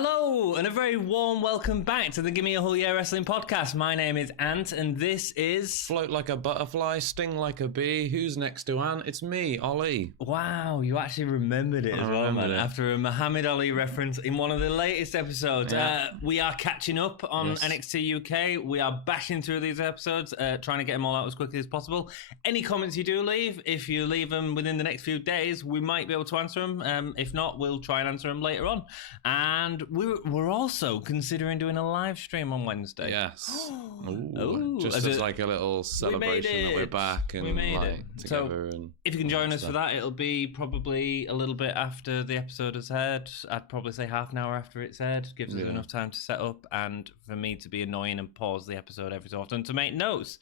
Hello, and a very warm welcome back to the Gimme a Whole Year Wrestling Podcast. My name is Ant, and this is... Float like a butterfly, sting like a bee. Who's next to Ant? It's me, Ollie. Wow, you actually remembered it as well, man. After a Muhammad Ali reference in one of the latest episodes. Yeah. We are catching up on NXT UK. We are bashing through these episodes, trying to get them all out as quickly as possible. Any comments you do leave, if you leave them within the next few days, we might be able to answer them. If not, we'll try and answer them later on. And we're also considering doing a live stream on Wednesday. Yes. Ooh, just as like a little celebration that we're back and together. So if you can join us for that, it'll be probably a little bit after the episode has aired. I'd probably say half an hour after it's aired. Gives us enough time to set up and for me to be annoying and pause the episode every so often to make notes.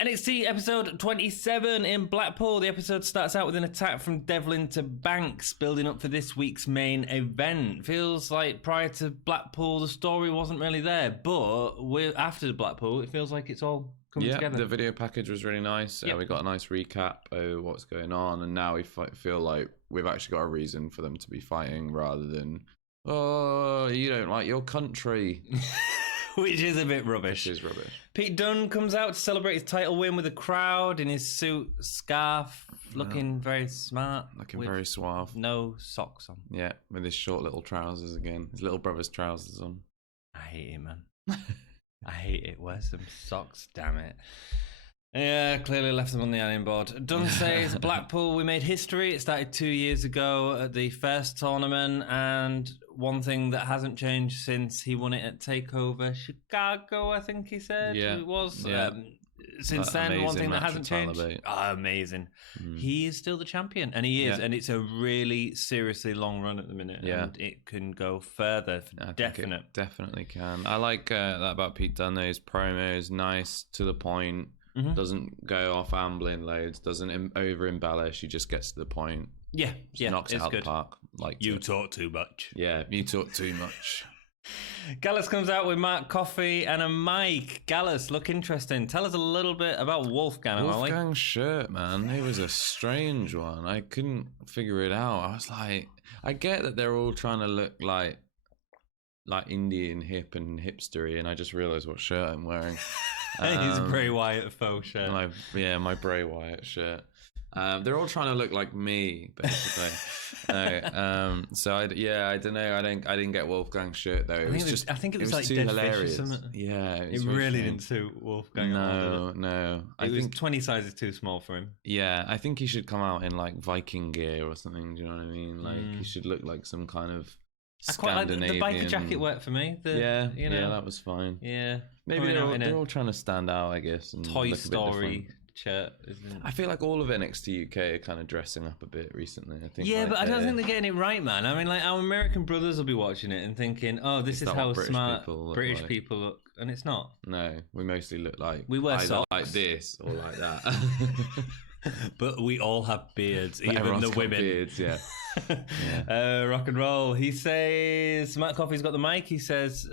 NXT episode 27 in Blackpool. The episode starts out with an attack from Devlin to Banks, building up for this week's main event. Feels like prior to Blackpool, the story wasn't really there, but after Blackpool, it feels like it's all coming together. The video package was really nice. We got a nice recap of what's going on, and now we feel like we've actually got a reason for them to be fighting rather than, oh, you don't like your country. Which is a bit rubbish. Which is rubbish. Pete Dunne comes out to celebrate his title win with a crowd in his suit, scarf, looking very smart. Looking very suave. No socks on. Yeah, with his short little trousers again. His little brother's trousers on. I hate it, man. I hate it. Wear some socks, damn it. Yeah, clearly left them on the ironing board. Dunn says, Blackpool, we made history. It started 2 years ago at the first tournament, and one thing that hasn't changed since he won it at Takeover Chicago, I think he said it was. Yeah. Since then, one thing that hasn't changed. Amazing. He is still the champion, and he is, and it's a really seriously long run at the minute, and it can go further, definite. It definitely can. I like that about Pete Dunne, though. His promo is nice, to the point. Doesn't go off ambling loads, doesn't over embellish, he just gets to the point. Knocks it out good. the park. Like you talk too much. Yeah, you talk too much. Gallus comes out with Mark Coffey and a mic. Gallus, look interesting. Tell us a little bit about Wolfgang. Wolfgang's shirt, man. It was a strange one. I couldn't figure it out. I was like, I get that they're all trying to look like Indian hip and hipstery, and I just realised what shirt I'm wearing. His Bray Wyatt faux shirt. My Bray Wyatt shirt. They're all trying to look like me, basically. So I don't know. I didn't get Wolfgang's shirt though. I think it was like too Dead hilarious. Fish or something. Yeah, it really didn't suit Wolfgang. No. I think 20 sizes too small for him. Yeah, I think he should come out in like Viking gear or something. Do you know what I mean? Like he should look like some kind of. I quite like the biker jacket worked for me. That was fine. Yeah, maybe they're all trying to stand out, I guess. And Toy Story shirt. I feel like all of NXT UK are kind of dressing up a bit recently. I think. Yeah, but I don't think they're getting it right, man. I mean, like our American brothers will be watching it and thinking, "Oh, this is how smart British people look," and it's not. No, we mostly look like we wear socks like this or like that. But we all have beards, even the women. Beards, yeah. Rock and roll. He says Matt Coffey's got the mic. He says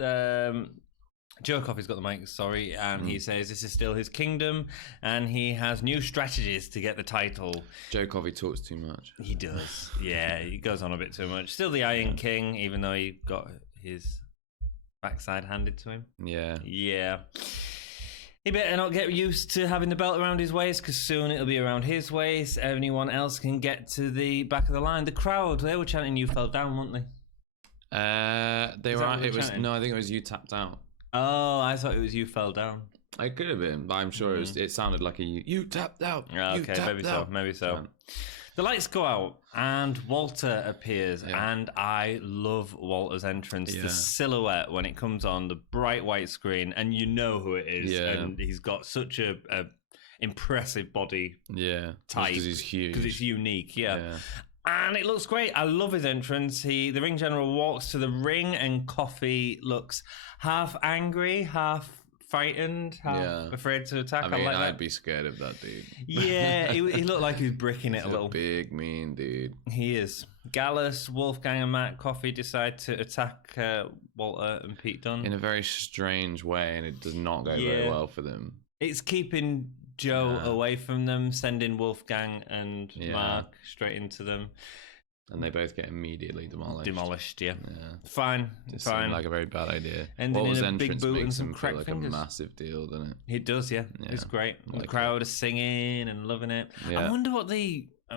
Joe Coffey's got the mic. Sorry, and he says this is still his kingdom, and he has new strategies to get the title. Joe Coffey talks too much. He does. Yeah, he goes on a bit too much. Still the Iron King, even though he got his backside handed to him. Yeah. He better not get used to having the belt around his waist, because soon it'll be around his waist. Anyone else can get to the back of the line. The crowd, they were chanting "You fell down," weren't they? They were. It was chanting? No, I think it was "You tapped out." Oh, I thought it was "You fell down." It could have been, but I'm sure it sounded like "You tapped out." Okay, maybe so. The lights go out and Walter appears, and I love Walter's entrance. The silhouette when it comes on, the bright white screen, and you know who it is. And he's got such a impressive body type. Because he's huge. Because it's unique, And it looks great. I love his entrance. The ring general walks to the ring, and Coffey looks half angry, half frightened, half afraid to attack. I mean, I'd be scared of that dude. Yeah, he looked like he was bricking it a little. Big, mean dude. He is. Gallus, Wolfgang, and Matt Coffey decide to attack Walter and Pete Dunne in a very strange way, and it does not go very well for them. It's keeping Joe away from them, sending Wolfgang and Mark straight into them. and they both get immediately demolished. Yeah. Fine. Seemed like a very bad idea. And then in a big boot and some crack like fingers. A massive deal, doesn't it? It does, yeah. It's great. The crowd is singing and loving it. Yeah. I wonder what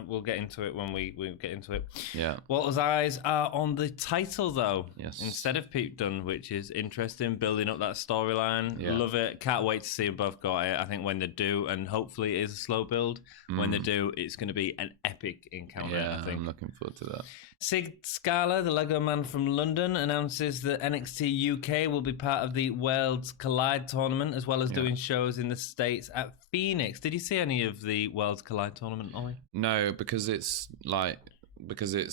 we'll get into it when we get into it. Yeah. Walter's eyes are on the title, though. Yes. Instead of Pete Dunne, which is interesting, building up that storyline. Yeah. Love it. Can't wait to see them both got it. I think when they do, and hopefully it is a slow build, when they do, it's going to be an epic encounter, I think. I'm looking forward to that. Sid Scala, the Lego man from London, announces that NXT UK will be part of the Worlds Collide tournament, as well as doing shows in the States at Phoenix. Did you see any of the Worlds Collide tournament, Ollie? No, because it's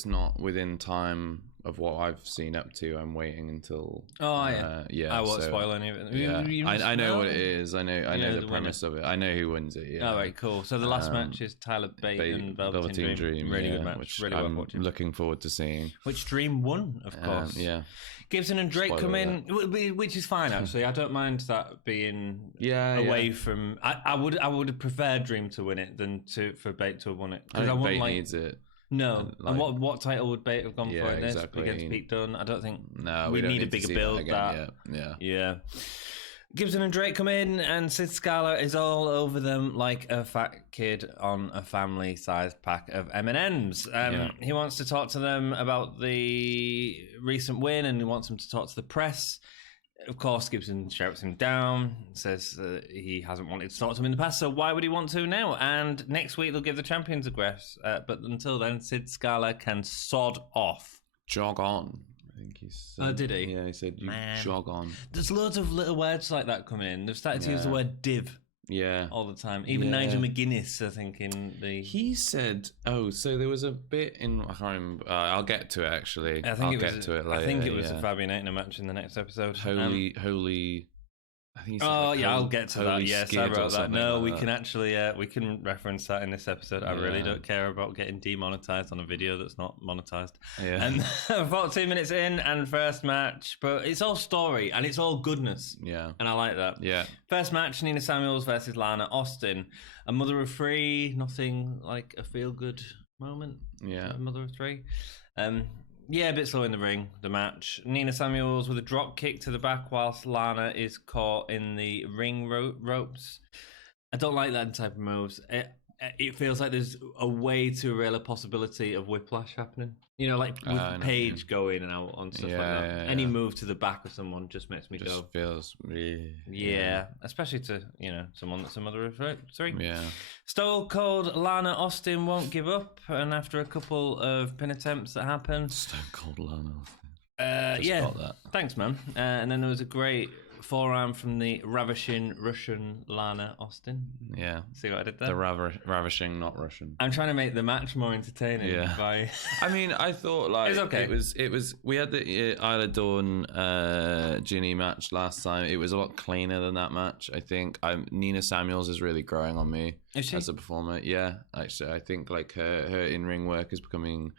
not within time of what I've seen up to. I'm waiting until. I won't spoil any of it. Yeah, I know what it is. I know the premise of it. I know who wins it. Yeah. All right, cool. So the last match is Tyler Bate and Velveteen Dream. Really good match. Which really I'm worth watching. Looking forward to seeing. Which Dream won, of course. Yeah. Gibson and Drake come in, which is fine actually. I don't mind that being away from. I would have preferred Dream to win it than for Bate to have won it. I think Bate needs it. No, and what title would Bate have gone for in this against Pete Dunne? I don't think. No, we need a bigger build. Yeah. Gibson and Drake come in, and Sid Scala is all over them like a fat kid on a family-sized pack of M&Ms. He wants to talk to them about the recent win, and he wants them to talk to the press. Of course, Gibson shouts him down, says he hasn't wanted to talk to him in the past, so why would he want to now? And next week they'll give the champions address, but until then, Sid Scala can sod off. Jog on. I think he said. Oh, did he? Yeah, he said, jog on. There's loads of little words like that coming in. They've started to use the word div. Yeah. All the time. Even Nigel McGuinness, I think, in the... He said... Oh, so there was a bit in... I can't remember. I'll get to it, actually. I'll get to it later. I think it was a Fabian Aichner match in the next episode. Holy... I think he said I'll get to that. Yes, I wrote that. No, we that. can actually... we can reference that in this episode. I really don't care about getting demonetized on a video that's not monetized. Yeah. And 14 minutes in and first match. But it's all story and it's all goodness. Yeah. And I like that. Yeah. First match, Nina Samuels versus Lana Austin. A mother of three. Nothing like a feel-good moment. Yeah. A mother of three. Yeah, a bit slow in the ring, the match. Nina Samuels with a drop kick to the back whilst Lana is caught in the ring ropes. I don't like that type of moves. It feels like there's a way too real a possibility of whiplash happening. You know, like with Paige going and out on stuff like that. Any move to the back of someone just makes me go. Feels really... Yeah, especially to, someone that's a mother of three. Yeah. Stone Cold Lana Austin won't give up, and after a couple of pin attempts that happen... Stone Cold Lana Austin. Thanks, man. And then there was a great forearm from the ravishing Russian Lana Austin. Yeah. See what I did there? The ravishing, not Russian. I'm trying to make the match more entertaining. Yeah. I mean, I thought like it's okay. It was. We had the Isla Dawn Ginny match last time. It was a lot cleaner than that match. I think Nina Samuels is really growing on me as a performer. Yeah, actually, I think like her in-ring work is becoming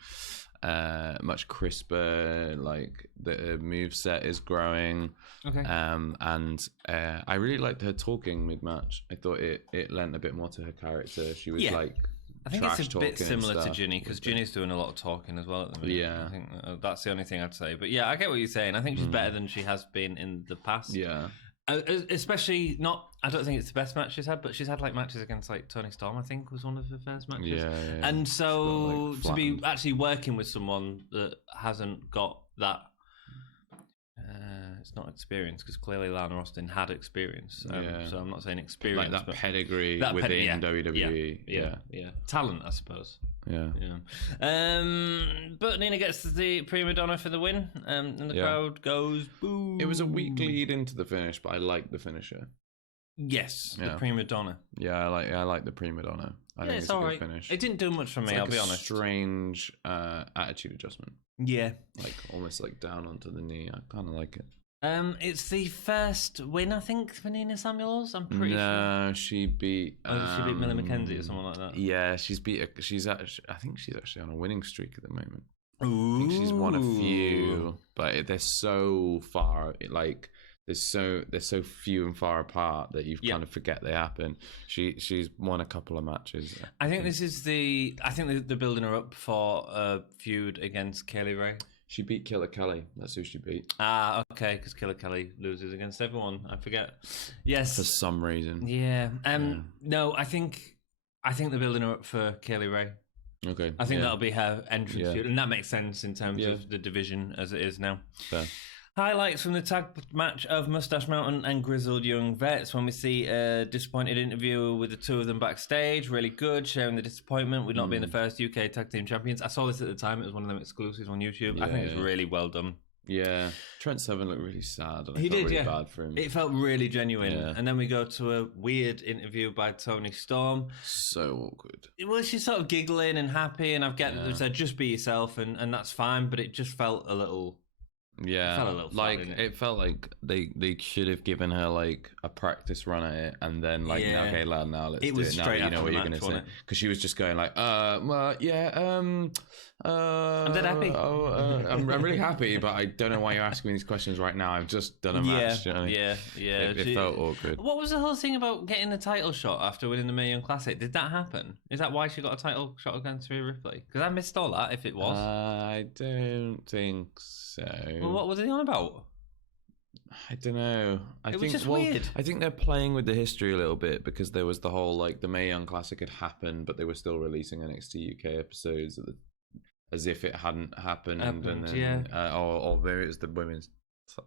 much crisper. Like the move set is growing. Okay. And I really liked her talking mid-match. I thought it lent a bit more to her character. She was like, I think it's a bit similar to Ginny because Ginny's doing a lot of talking as well at the minute. Yeah. I think that's the only thing I'd say. But yeah, I get what you're saying. I think she's better than she has been in the past. Yeah. Especially not. I don't think it's the best match she's had, but she's had like matches against like Toni Storm. I think was one of her first matches. Yeah. And so to be actually working with someone that hasn't got that. It's not experience because clearly Lana Austin had experience. So I'm not saying experience, like that pedigree within WWE. Yeah. Talent, I suppose. Yeah. But Nina gets the prima donna for the win, and the crowd goes boo. It was a weak lead into the finish, but I like the finisher. Yes, the prima donna. Yeah, I like the prima donna. I think it's a good finish. It didn't do much for me. I'll be honest. Strange attitude adjustment. Yeah, like almost like down onto the knee. I kind of like it. It's the first win, I think, for Nina Samuels. I'm pretty sure. No, she beat. She beat Millie McKenzie or someone like that. Yeah, she's beat. I think she's actually on a winning streak at the moment. Ooh. I think she's won a few, but they're so far. they're so few and far apart that you kind of forget they happen. She's won a couple of matches. I think they're building her up for a feud against Kaylee Ray. She beat Killer Kelly. That's who she beat. Ah, okay, because Killer Kelly loses against everyone. I forget. Yes, for some reason. Yeah. No, I think they're building her up for Kaylee Ray. Okay. I think that'll be her entrance feud, and that makes sense in terms of the division as it is now. Fair. Highlights from the tag match of Mustache Mountain and Grizzled Young Vets when we see a disappointed interview with the two of them backstage. Really good, sharing the disappointment with not being the first UK tag team champions. I saw this at the time. It was one of them exclusives on YouTube. Yeah, I think it's really well done. Yeah. Trent Seven looked really sad. And I felt really bad for him. It felt really genuine. Yeah. And then we go to a weird interview by Toni Storm. So awkward. Well, she's sort of giggling and happy, and I've get that they said just be yourself, and that's fine, but it just felt a little... Yeah, it felt like they should have given her like a practice run at it, and then okay, lad, now let's do it. Now you know what you're gonna say, because she was just going like, well, yeah, I'm dead happy. I'm really happy, but I don't know why you're asking me these questions right now. I've just done a match. You know? Yeah. It felt awkward. What was the whole thing about getting a title shot after winning the Mae Young Classic? Did that happen? Is that why she got a title shot against Rhea Ripley? Because I missed all that. If it was, I don't think so. Well, what was he on about? I don't know. It was just weird. I think they're playing with the history a little bit, because there was the whole like the Mae Young Classic had happened, but they were still releasing NXT UK episodes as if it hadn't happened, and then or maybe it was the women's.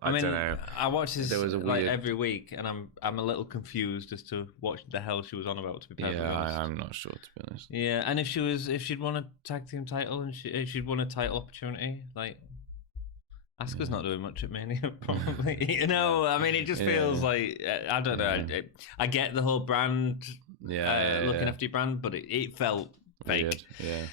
I don't know. I watch this like every week, and I'm a little confused as to what the hell she was on about. To be perfectly honest, I'm not sure, to be honest. Yeah, and if she'd won a tag team title and she'd won a title opportunity, like. Asuka's not doing much at Mania, probably. I mean, it just feels like I don't know. I get the whole brand, looking after your brand, but it felt fake. Weird.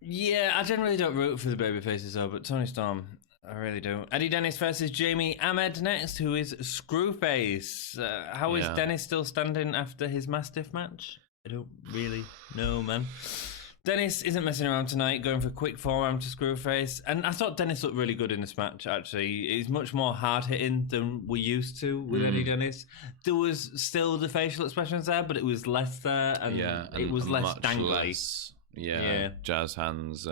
Yeah. I generally don't root for the baby faces though, but Toni Storm, I really do. Eddie Dennis versus Jamie Ahmed next, who is Screwface. How is Dennis still standing after his Mastiff match? I don't really know, man. Dennis isn't messing around tonight, going for a quick forearm to Screwface. And I thought Dennis looked really good in this match, actually. He's much more hard-hitting than we're used to with Eddie Dennis. There was still the facial expressions there, but it was less there, and it was less dangly. Jazz hands,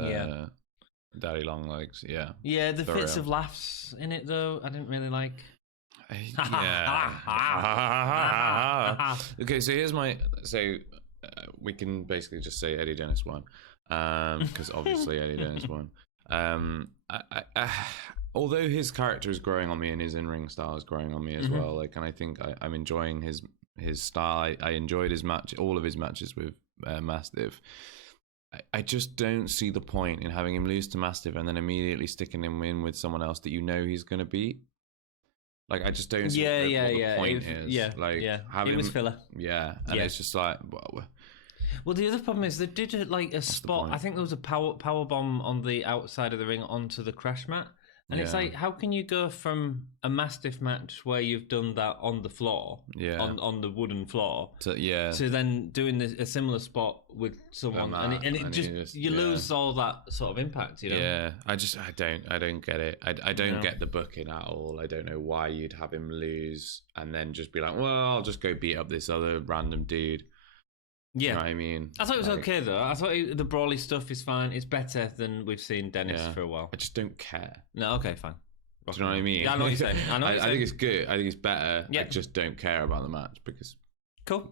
daddy long legs, Yeah, the fits of laughs in it, though, I didn't really like. Okay, so here's my... we can basically just say Eddie Dennis won, because obviously Eddie Dennis won. Although his character is growing on me and his in-ring style is growing on me as well, and I think I'm enjoying his style. I enjoyed his match, all of his matches with Mastiff. I just don't see the point in having him lose to Mastiff and then immediately sticking him in with someone else that you know he's going to beat. Like, I just don't see what the point is. It was filler. Yeah, and it's just like... Well, the other problem is they did a spot. I think there was a power bomb on the outside of the ring onto the crash mat. And it's like, how can you go from a Mastiff match where you've done that on the floor, on the wooden floor, to then doing a similar spot with someone, and it just you lose all that sort of impact, you know? Yeah, I don't get it. I don't get the booking at all. I don't know why you'd have him lose and then just be like, well, I'll just go beat up this other random dude. Yeah, you know what I mean? I thought it was okay though. I thought the brawly stuff is fine. It's better than we've seen Dennis for a while. I just don't care. No, okay, fine. Do you know what I mean? Yeah, I know what you're saying. I think it's good. I think it's better. I just don't care about the match because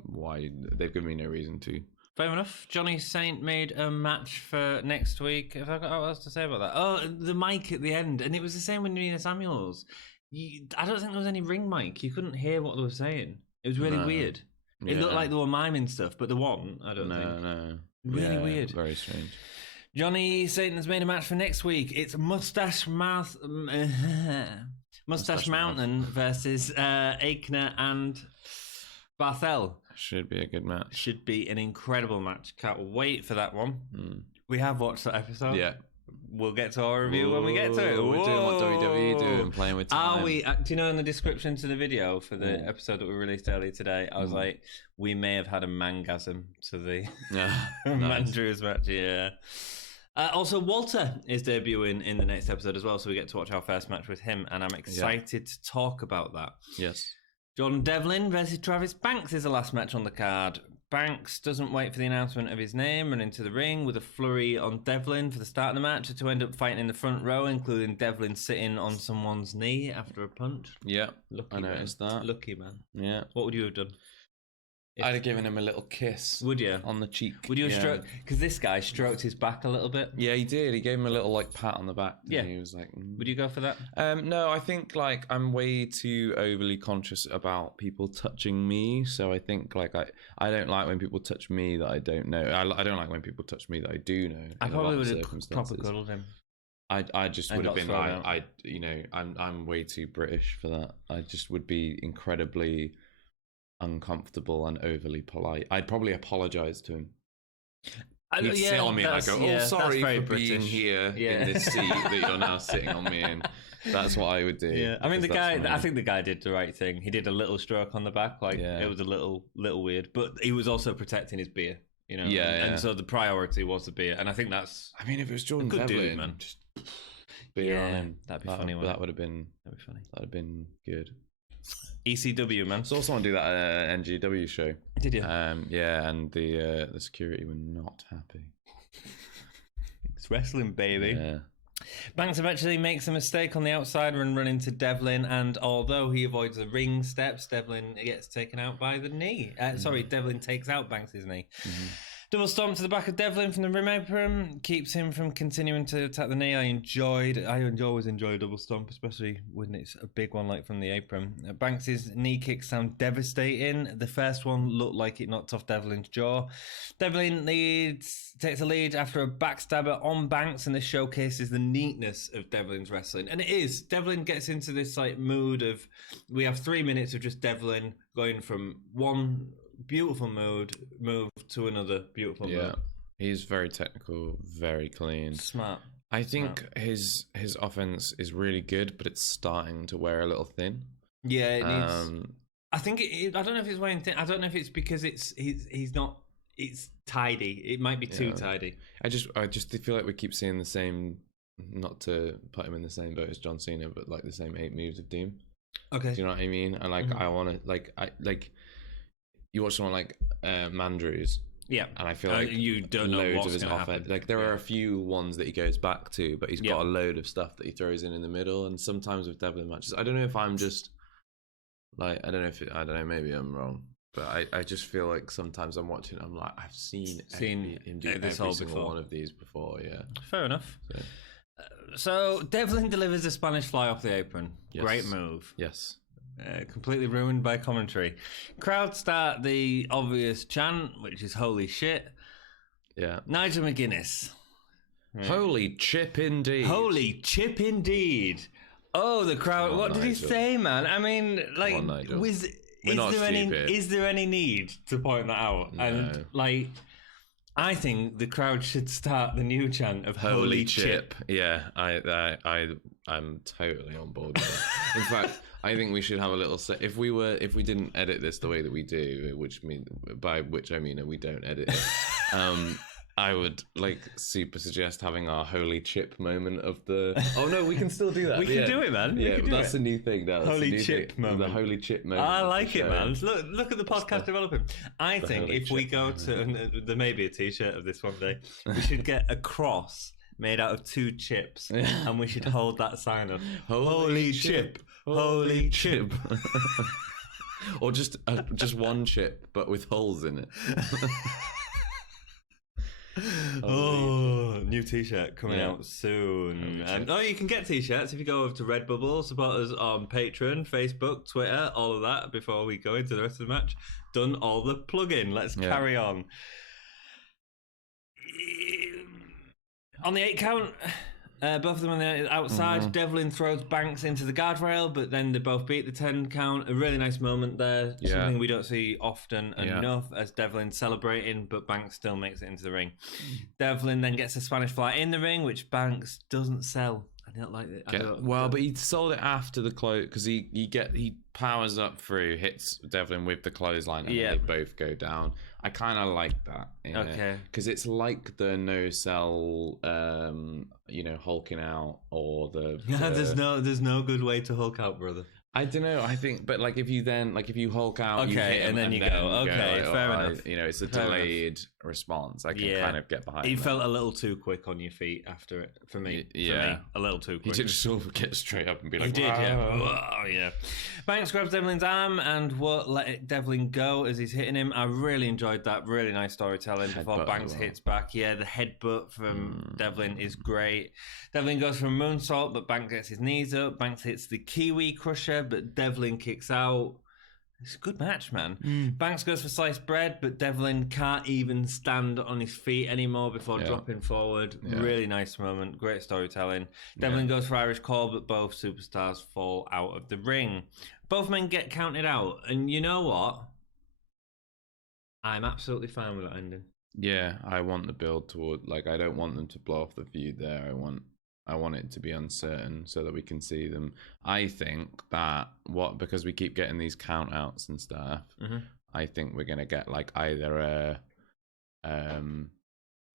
why? They've given me no reason to. Fair enough. Johnny Saint made a match for next week. Have I got what else to say about that? Oh, the mic at the end, and it was the same with Nina Samuels. I don't think there was any ring mic. You couldn't hear what they were saying. It was really weird. It looked like they were miming stuff, but there wasn't, I don't think. No. Really weird. Very strange. Johnny Satan's made a match for next week. It's Mustache Mountain versus Aikner and Barthel. Should be a good match. Should be an incredible match. Can't wait for that one. We have watched that episode. Yeah. We'll get to our review when we get to it. We're doing what WWE do and playing with time. Are we? Do you know in the description to the video for the episode that we released earlier today, I was like, we may have had a mangasm to the Mandrews match. Yeah. Also, Walter is debuting in the next episode as well, so we get to watch our first match with him, and I'm excited to talk about that. Yes. Jordan Devlin versus Travis Banks is the last match on the card. Banks doesn't wait for the announcement of his name, run into the ring with a flurry on Devlin for the start of the match to end up fighting in the front row, including Devlin sitting on someone's knee after a punch. Yeah, Lucky I noticed man. that. Lucky man. Yeah. What would you have done? I'd have given him a little kiss. Would you? On the cheek. Would you have stroked? Because this guy stroked his back a little bit. Yeah, he did. He gave him a little like pat on the back. Yeah. He was like, Would you go for that? No, I think like I'm way too overly conscious about people touching me. So I think like I don't like when people touch me that I don't know. I don't like when people touch me that I do know. I probably would have proper cuddled him. I just would have been like, I'm way too British for that. I just would be incredibly uncomfortable and overly polite. I'd probably apologise to him. He'd sit on me and I'd go, sorry for being here in this seat that you're now sitting on me in. That's what I would do. Yeah, I mean I think the guy did the right thing. He did a little stroke on the back, it was a little weird, but he was also protecting his beer, and so the priority was the beer, and I think that's. I mean, if it was Jordan Devlin, man, just beer on him, that'd be funny. That would have been. That'd be funny. That'd have been good. ECW, man. Saw someone do that at an NGW show. Did you? Yeah, and the security were not happy. It's wrestling, baby. Yeah. Banks eventually makes a mistake on the outside and run into Devlin, and although he avoids the ring steps, Devlin gets taken out by the knee. Devlin takes out Banks' knee. Mm-hmm. Double stomp to the back of Devlin from the rim apron keeps him from continuing to attack the knee. I always enjoy a double stomp, especially when it's a big one like from the apron. Banks' knee kicks sound devastating. The first one looked like it knocked off Devlin's jaw. Devlin takes a lead after a backstabber on Banks, and this showcases the neatness of Devlin's wrestling. And it is. Devlin gets into this like mood of, we have 3 minutes of just Devlin going from one beautiful move to another beautiful move. Yeah, he's very technical, very clean, smart. I think his offense is really good, but it's starting to wear a little thin. Yeah, it needs. I think I don't know if it's wearing thin. I don't know if it's because he's not. It's tidy. It might be too tidy. I just feel like we keep seeing the same. Not to put him in the same boat as John Cena, but like the same 8 moves of Doom. Okay, do you know what I mean? And like I want to you watch someone like Mandrews, and I feel like you don't know loads what's of his going to off happen. Like there are a few ones that he goes back to, but he's got a load of stuff that he throws in the middle. And sometimes with Devlin matches, I don't know if I'm just like I don't know. Maybe I'm wrong, but I just feel like sometimes I'm watching. I'm like I've seen him do every single one of these before. Yeah, fair enough. So Devlin delivers a Spanish fly off the apron. Yes. Great move. Yes. Completely ruined by commentary. Crowd start the obvious chant, which is "Holy shit!" Yeah. Nigel McGuinness. Holy chip indeed. Holy chip indeed. Oh, the crowd! What did he say, man? I mean, like, is there any need to point that out? No. And like, I think the crowd should start the new chant of "Holy chip." Yeah, I'm totally on board with that. In fact, I think we should have a little set. If we didn't edit this the way that we do, by which I mean we don't edit it, I would like super suggest having our holy chip moment of the. Oh no, we can still do that. We can do it, man. Yeah, that's a new thing now. Holy chip moment. The holy chip moment. I like it, man. Look at the podcast developing. I think if we go to, there may be a T-shirt of this one day. We should get a cross made out of 2 chips, and we should hold that sign up. Holy chip. Holy chip. Or just one chip, but with holes in it. New T-shirt coming out soon. You can get T-shirts if you go over to Redbubble. Support us on Patreon, Facebook, Twitter, all of that. Before we go into the rest of the match, done all the plug-in. Let's carry on. On the 8 count, both of them on the outside. Mm-hmm. Devlin throws Banks into the guardrail, but then they both beat the 10 count. A really nice moment there. Yeah. Something we don't see often enough, as Devlin celebrating, but Banks still makes it into the ring. Devlin then gets a Spanish fly in the ring, which Banks doesn't sell. I I don't like it. But he sold it after the close because he powers up through, hits Devlin with the clothesline, and they both go down. I kind of like that, okay, because it's like the no sell, hulking out or the. There's no good way to hulk out, brother. I don't know. I think, but like if you Hulk out, you hit him, and then you go. Okay, fair enough. It's a delayed response. I can kind of get behind. You felt a little too quick on your feet after it. For me, a little too quick. He did just sort of get straight up and be like, he did, yeah. Banks grabs Devlin's arm and won't let Devlin go as he's hitting him. I really enjoyed that. Really nice storytelling before Banks hits back. Yeah, the headbutt from Devlin is great. Devlin goes for a moonsault, but Banks gets his knees up. Banks hits the Kiwi Crusher, but Devlin kicks out. It's a good match, man. Banks goes for sliced bread, but Devlin can't even stand on his feet anymore before dropping forward. Really nice moment. Great storytelling. Devlin goes for Irish call, but both superstars fall out of the ring. Both men get counted out. And you know what? I'm absolutely fine with that ending. Yeah, I want the build toward, I don't want them to blow off the feud there. I want it to be uncertain so that we can see them. I think that because we keep getting these count outs and stuff, I think we're gonna get either a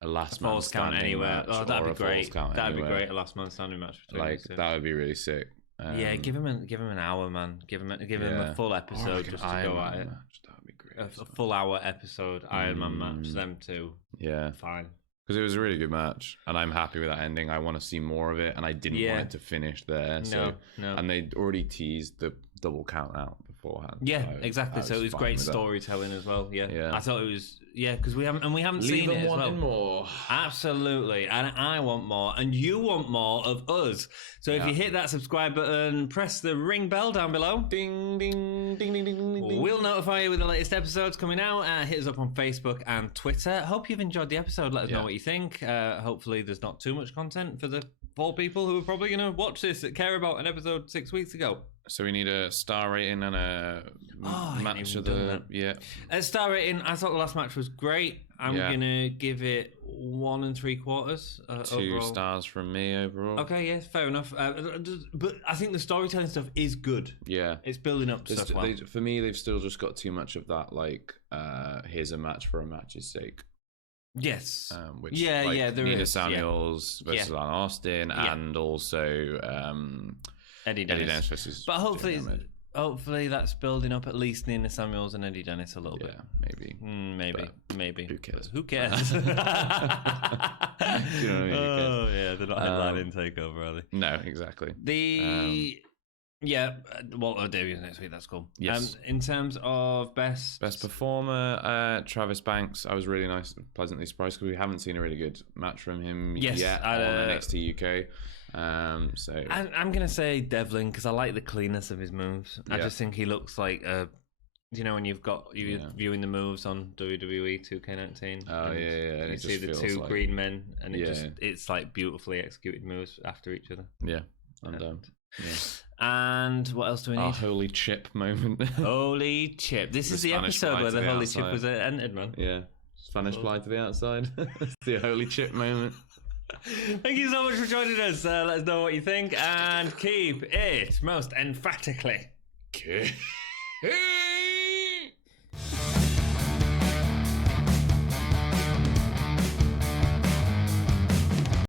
last man standing anywhere. Match that'd be great. That'd be great. A last man standing match. That would be really sick. Give him an hour, man. Give him a full episode just to go at it. That would be great. A full hour episode Iron Man match. Them two. Yeah. Fine. Because it was a really good match, and I'm happy with that ending. I want to see more of it, and I didn't want it to finish there. No. And they'd already teased the double count out beforehand. Yeah, exactly. So it was great storytelling as well. Yeah. I thought it was because we haven't seen it as well. More. Absolutely, and I want more, and you want more of us. So if you hit that subscribe button, press the ring bell down below. Ding ding ding ding ding ding. We'll notify you with the latest episodes coming out. Hit us up on Facebook and Twitter. Hope you've enjoyed the episode. Let us know what you think. Hopefully, there's not too much content for the 4 people who are probably going to watch this that care about an episode 6 weeks ago. So we need a star rating and a match of the A star rating. I thought the last match was great. I'm gonna give it 1 3/4. 2 overall. stars from me overall. Okay, yeah, fair enough. But I think the storytelling stuff is good. Yeah, it's building up stuff. Well. For me, they've still just got too much of that. Here's a match for a match's sake. Yes. Which, there Nina is. Samuels versus Alan Austin, and also Eddie Dennis versus. But hopefully that's building up at least Nina Samuels and Eddie Dennis a little bit. Maybe. Who cares? Who cares? Do you know what I mean? Oh yeah, they're not headlining takeover, are they? No, exactly. Walter debuts next week. That's cool. Yes. In terms of best performer, Travis Banks. I was really pleasantly surprised because we haven't seen a really good match from him yet on NXT UK. So I'm gonna say Devlin because I like the cleanness of his moves. I just think he looks like when you're viewing the moves on WWE 2K19. Oh yeah. And you see the 2 green men, and it's like beautifully executed moves after each other. Yeah, I'm done. Yeah. And what else do we need? Our holy chip moment. Holy chip. This is the episode where the holy chip was entered, man. Yeah. Spanish fly to the outside. It's the holy chip moment. Thank you so much for joining us. Let us know what you think and keep it most emphatically.